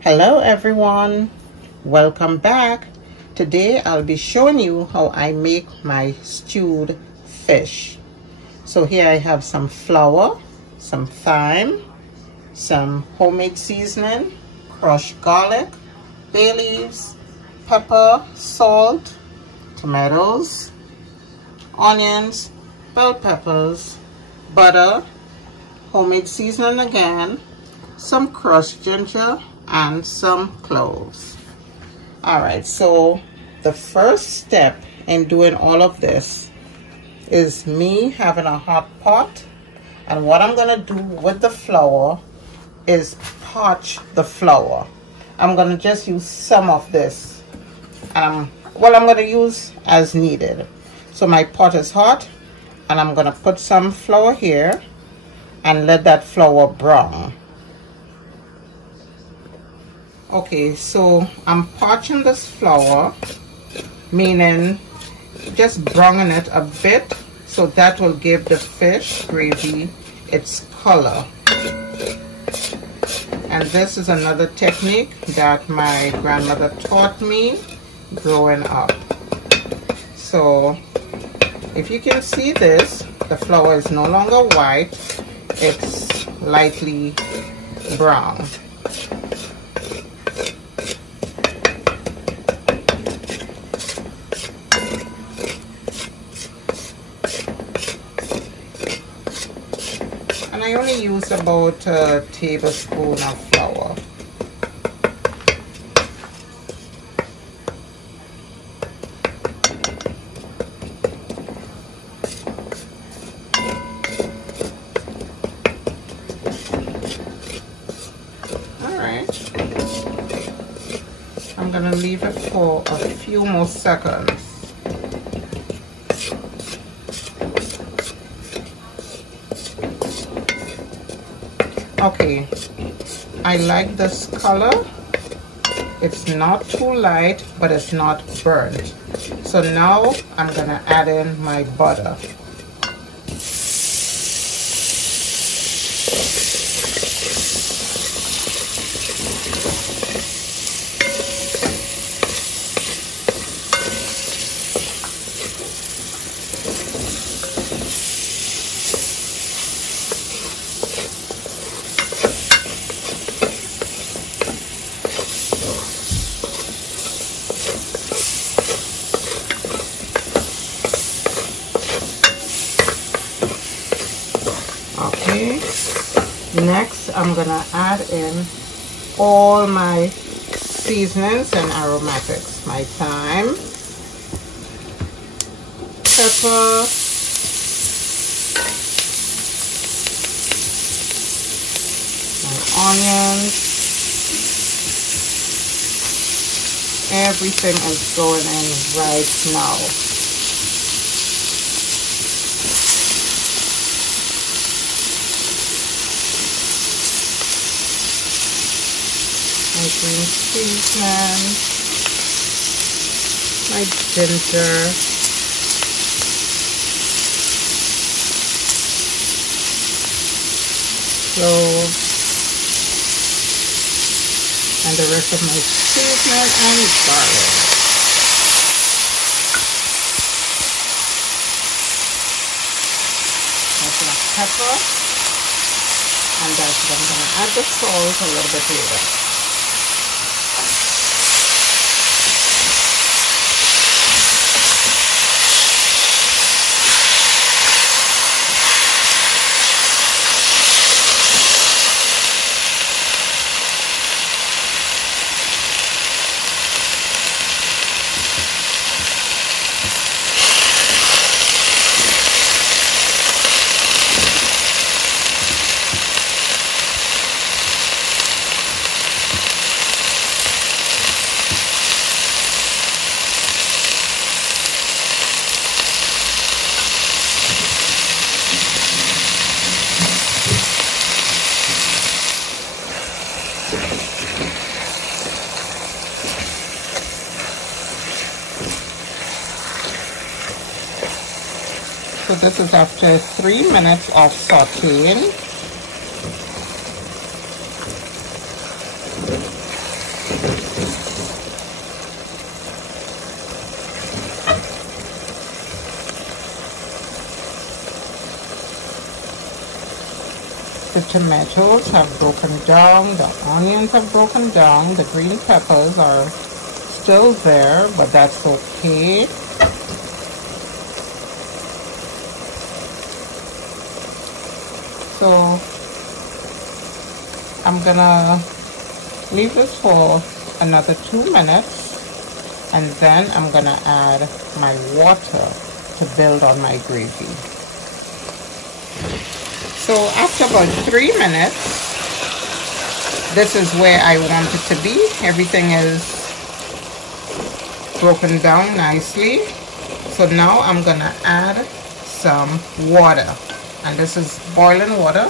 Hello everyone, welcome back. Today I'll be showing you how I make my stewed fish. So here I have some flour, some thyme, some homemade seasoning, crushed garlic, bay leaves, pepper, salt, tomatoes, onions, bell peppers, butter, homemade seasoning again, some crushed ginger, and some cloves. All right, so the first step in doing all of this is me having a hot pot, and what I'm gonna do with the flour is parch the flour. I'm gonna just use some of this, I'm gonna use as needed. So my pot is hot, and I'm gonna put some flour here and let that flour brown. Okay, so I'm parching this flour, meaning just browning it a bit, so that will give the fish gravy its color. And this is another technique that my grandmother taught me growing up. So if you can see this, the flour is no longer white, it's lightly brown. And I only use about a tablespoon of flour. Alright. I'm going to leave it for a few more seconds. Okay, I like this color. It's not too light, but it's not burnt. So now I'm gonna add in my butter. Okay, next I'm gonna add in all my seasonings and aromatics. My thyme, pepper, my onions, everything is going in right now. My green seasoning, my ginger, cloves, and the rest of my seasoning and garlic. That's my pepper, and that's what I'm going to add the salt a little bit later. So this is after 3 minutes of sauteing. The tomatoes have broken down, the onions have broken down, the green peppers are still there, but that's okay. So I'm gonna leave this for another 2 minutes, and then I'm gonna add my water to build on my gravy. So after about 3 minutes, this is where I want it to be. Everything is broken down nicely. So now I'm gonna add some water, and this is boiling water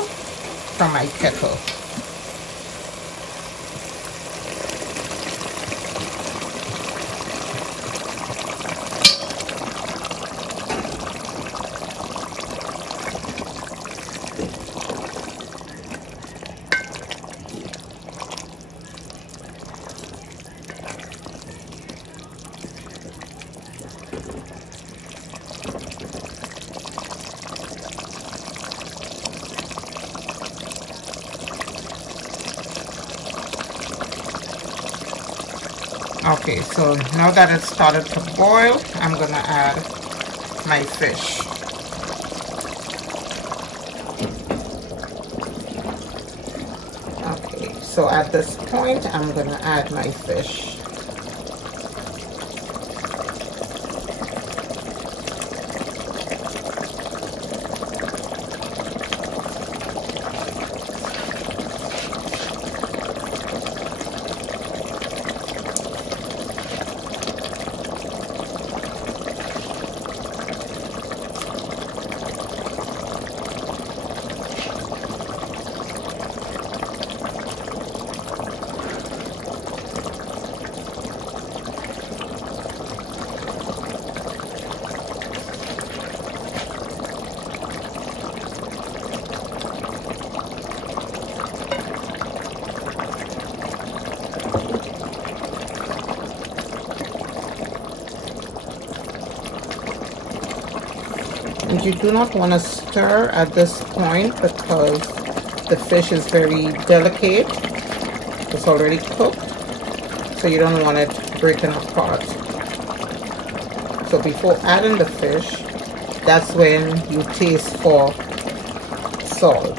from my kettle. Okay, so now that it's started to boil, I'm gonna add my fish. Okay, so at this point, I'm gonna add my fish. And you do not want to stir at this point because the fish is very delicate. It's already cooked, so you don't want it breaking apart. So before adding the fish, that's when you taste for salt.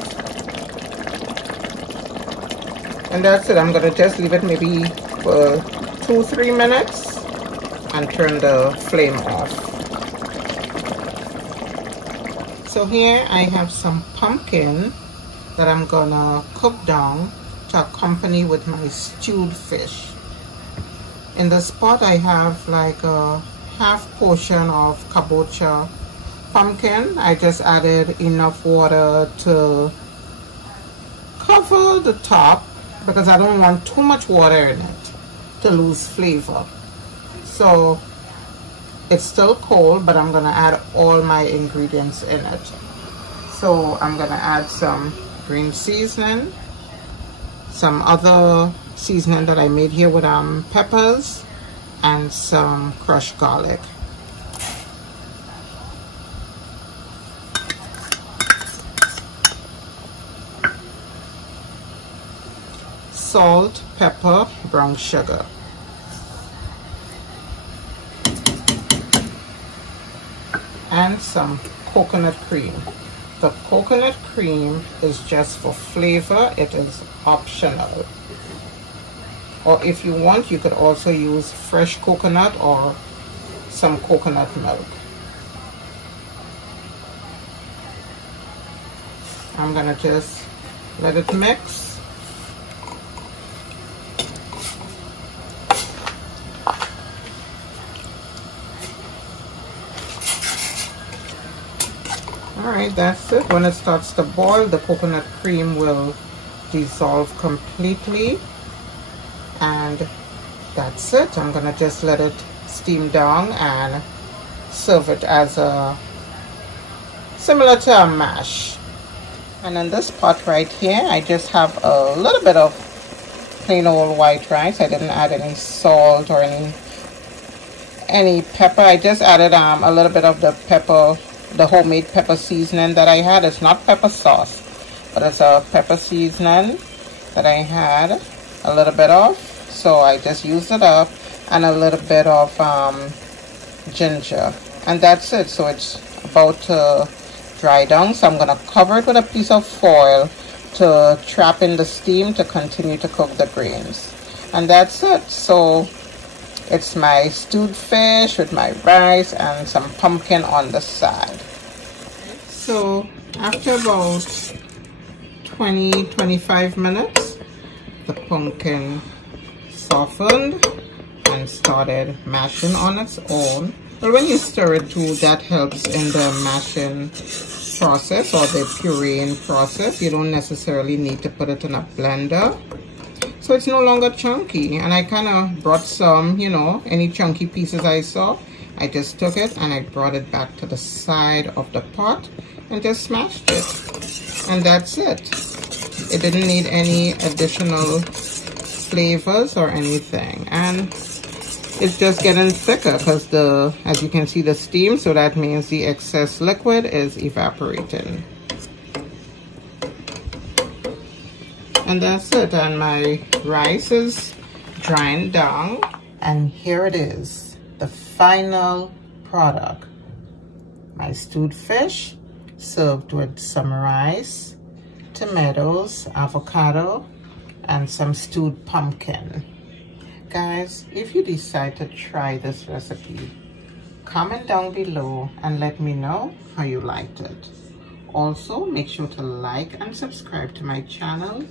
And that's it. I'm going to just leave it maybe for 2-3 minutes and turn the flame off. So here I have some pumpkin that I'm gonna cook down to accompany with my stewed fish. In this pot I have like a half portion of kabocha pumpkin. I just added enough water to cover the top because I don't want too much water in it to lose flavor. So it's still cold, but I'm gonna add all my ingredients in it. So I'm gonna add some green seasoning, some other seasoning that I made here with peppers, and some crushed garlic. Salt, pepper, brown sugar. And some coconut cream. The coconut cream is just for flavor. It is optional. Or if you want, you could also use fresh coconut or some coconut milk. I'm gonna just let it mix. Alright, that's it. When it starts to boil, the coconut cream will dissolve completely. And that's it. I'm gonna just let it steam down and serve it as a similar to a mash. And in this pot right here, I just have a little bit of plain old white rice. I didn't add any salt or any pepper. I just added a little bit of the pepper, the homemade pepper seasoning that I had. It's not pepper sauce, but it's a pepper seasoning that I had a little bit of, so I just used it up, and a little bit of ginger, and that's it. So it's about to dry down, so I'm gonna cover it with a piece of foil to trap in the steam to continue to cook the greens, and that's it. So it's my stewed fish with my rice and some pumpkin on the side. So after about 20-25 minutes, the pumpkin softened and started mashing on its own. But when you stir it too, that helps in the mashing process or the pureeing process. You don't necessarily need to put it in a blender. So it's no longer chunky, and I kind of brought some, you know, any chunky pieces I saw, I just took it and I brought it back to the side of the pot and just smashed it, and that's it. It didn't need any additional flavors or anything, and it's just getting thicker because as you can see, the steam, so that means the excess liquid is evaporating. And that's it, and my rice is drying down, and here it is, the final product. My stewed fish served with some rice, tomatoes, avocado, and some stewed pumpkin. Guys, if you decide to try this recipe, comment down below and let me know how you liked it. Also, make sure to like and subscribe to my channel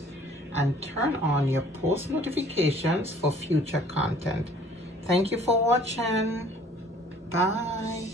and turn on your post notifications for future content. Thank you for watching. Bye.